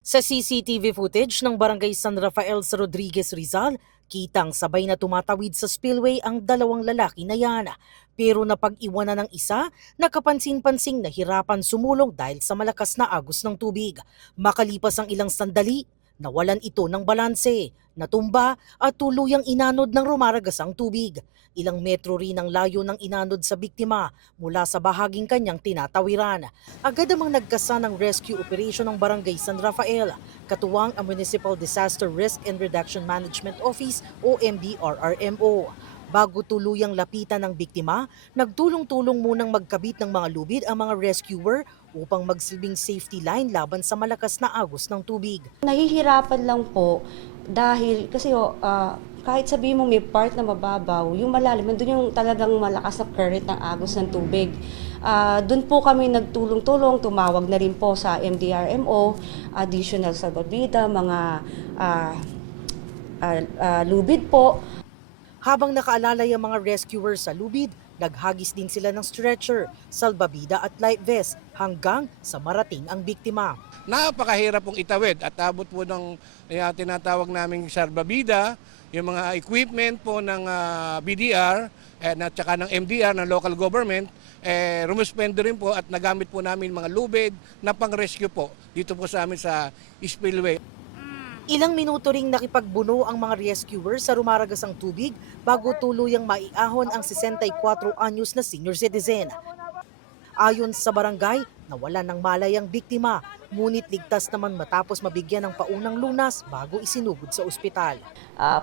Sa CCTV footage ng Barangay San Rafael sa Rodriguez, Rizal, kitang sabay na tumatawid sa spillway ang dalawang lalaki na yan. Pero napag-iwanan ng isa, nakapansin-pansing na hirapan sumulong dahil sa malakas na agos ng tubig. Makalipas ang ilang sandali, nawalan ito ng balanse, natumba at tuluyang inanod ng rumaragas ang tubig. Ilang metro rin ang layo ng inanod sa biktima mula sa bahaging kanyang tinatawiran. Agad namang nagkasa ng rescue operation ng Barangay San Rafael, katuwang ang Municipal Disaster Risk and Reduction Management Office o MDRRMO. Bago tuluyang lapitan ng biktima, nagtulong-tulong munang magkabit ng mga lubid ang mga rescuer upang magsilbing safety line laban sa malakas na agos ng tubig. Nahihirapan lang po dahil kasi kahit sabihin mo may part na mababaw, yung malalim, doon yung talagang malakas na current ng agos ng tubig. Doon po kami nagtulong-tulong, tumawag na rin po sa MDRMO, additional salvavida, mga lubid po. Habang nakaalalay ang mga rescuers sa lubid, naghagis din sila ng stretcher, salbabida at life vest hanggang sa marating ang biktima. Napakahirap pong itawid at abot po ng tinatawag naming salbabida, yung mga equipment po ng BDR at saka ng MDR, ng local government, rumuspendo rin po at nagamit po namin mga lubid na pang-rescue po dito po sa amin sa spillway. Ilang minuto ring nakipagbuno ang mga rescuers sa rumaragas ang tubig bago tuluyang maiahon ang 64 anyos na senior citizen. Ayon sa barangay, nawalan ng malay ang biktima, ngunit ligtas naman matapos mabigyan ng paunang lunas bago isinugod sa ospital.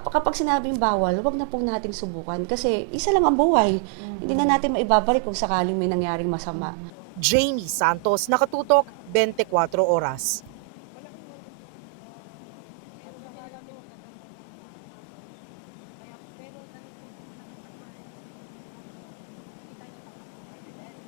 Kapag sinabing bawal, huwag na po nating subukan kasi isa lang ang buhay. Hindi na natin maibabalik kung sakaling may nangyaring masama. Jamie Santos, Nakatutok, 24 Oras.